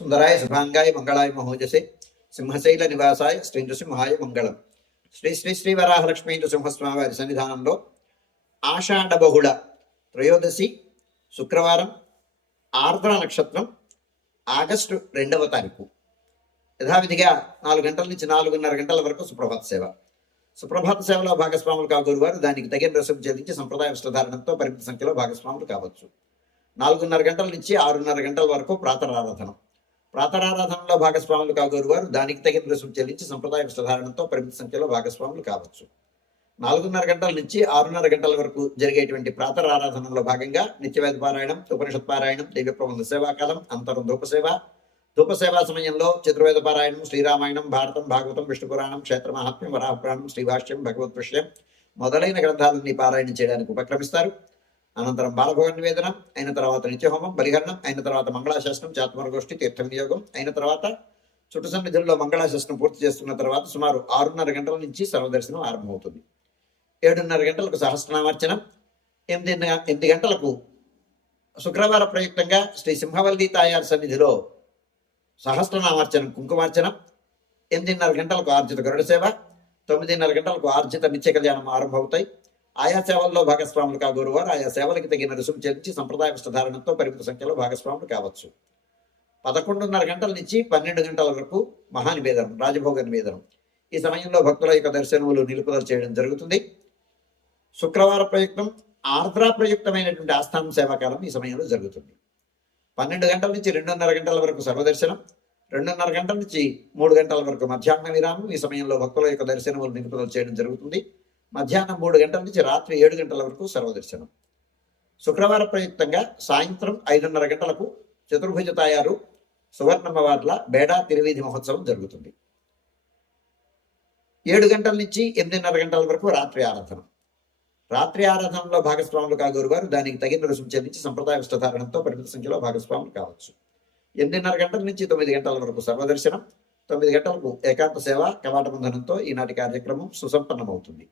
సుందరాయ శుభాంగాయ మంగళాయ మహోజసే సింహశైల నివాసాయ శ్రీ నృసింహాయ మంగళం శ్రీ శ్రీ శ్రీ వరాహలక్ష్మీ నృసింహస్వామి వారి సన్నిధానంలో ఆషాఢ బహుళ త్రయోదశి శుక్రవారం ఆర్ద్ర నక్షత్రం ఆగస్టు రెండవ తారీఖు. యథావిధిగా నాలుగు గంటల నుంచి నాలుగున్నర గంటల వరకు సుప్రభాత సేవ. సుప్రభాత సేవలో భాగస్వాములు కాగోరు వారు దానికి తగిన రుసుము చెల్లించి సంప్రదాయ వస్త్రధారణంతో పరిమిత సంఖ్యలో భాగస్వాములు కావచ్చు. నాలుగున్నర గంటల నుంచి ఆరున్నర గంటల వరకు ప్రాతరారాధనం. ప్రాతరారాధనలో భాగస్వాములు కాగోరు వారు. దానికి తగిన రుసుము చెల్లించి సంప్రదాయ వస్త్రధారణతో పరిమిత సంఖ్యలో భాగస్వాములు కావచ్చు. నాలుగున్నర గంటల నుంచి ఆరున్నర గంటల వరకు జరిగేటువంటి ప్రాతరారాధనలో భాగంగా నిత్యవేద పారాయణం ఉపనిషత్ పారాయణం దివ్య ప్రబంధ సేవాకాలం అంతరం ధూపసేవ ధూపసేవా సమయంలో చతుర్వేద పారాయణం శ్రీరామాయణం భారతం భాగవతం విష్ణు పురాణం క్షేత్ర మహాత్మ్యం వరాహపురాణం శ్రీభాష్యం భగవద్ విషయం మొదలైన గ్రంథాలన్నీ పారాయణం చేయడానికి ఉపక్రమిస్తారు. అనంతరం బాలభోగ నివేదనం అయిన తర్వాత నిత్యహోమం బలిహరణం అయిన తర్వాత మంగళాశాసనం చాత్మరగోష్ఠి తీర్థ వినియోగం అయిన తర్వాత చుట్టు సన్నిధుల్లో మంగళాశాసనం పూర్తి చేస్తున్న తర్వాత సుమారు ఆరున్నర గంటల నుంచి సర్వదర్శనం ఆరంభమవుతుంది. ఏడున్నర గంటలకు సహస్రనామార్చనం ఎనిమిది ఎనిమిది గంటలకు శుక్రవార ప్రయుక్తంగా శ్రీ సింహవల్లి తాయార్ సన్నిధిలో సహస్రనామార్చనం కుంకుమార్చనం ఎనిమిదిన్నర గంటలకు ఆర్జిత గరుడ సేవ తొమ్మిదిన్నర గంటలకు ఆర్జిత నిత్య కళ్యాణం ఆరంభమవుతాయి. ఆయా సేవల్లో భాగస్వాములు కాగోరు వారు ఆయా సేవలకు తగిన రుసుము చెల్లించి సంప్రదాయ వస్త్రధారణతో పరిమిత సంఖ్యలో భాగస్వాములు కావచ్చు. పదకొండున్నర గంటల నుంచి పన్నెండు గంటల వరకు మహానివేదనం రాజభోగ నివేదనం. ఈ సమయంలో భక్తుల యొక్క దర్శనములు నిలుపుదల చేయడం జరుగుతుంది. శుక్రవార ప్రయుక్తం ఆర్ద్ర ప్రయుక్తమైనటువంటి ఆస్థానం సేవాకాలం ఈ సమయంలో జరుగుతుంది. పన్నెండు గంటల నుంచి రెండున్నర గంటల వరకు సర్వదర్శనం రెండున్నర గంటల నుంచి మూడు గంటల వరకు మధ్యాహ్న విరామం ఈ సమయంలో భక్తుల యొక్క దర్శనములు నిలుపుదల చేయడం జరుగుతుంది. మధ్యాహ్నం మూడు గంటల నుంచి రాత్రి ఏడు గంటల వరకు సర్వదర్శనం శుక్రవార ప్రయుక్తంగా సాయంత్రం ఐదున్నర గంటలకు చతుర్భుజ తాయారు సువర్ణమ్మవార్ల బేడా తిరువీధి మహోత్సవం జరుగుతుంది. ఏడు గంటల నుంచి ఎనిమిదిన్నర గంటల వరకు రాత్రి ఆరాధన. రాత్రి ఆరాధనలో భాగస్వాములు కాగోరు వారు దానికి తగిన రుసుము చెల్లించి సంప్రదాయ విస్తధారణతో పరిమిత సంఖ్యలో భాగస్వాములు కావచ్చు. ఎనిమిదిన్నర గంటల నుంచి తొమ్మిది గంటల వరకు సర్వదర్శనం తొమ్మిది గంటలకు ఏకాంత సేవ కవాట బంధనంతో ఈనాటి కార్యక్రమం సుసంపన్నమవుతుంది.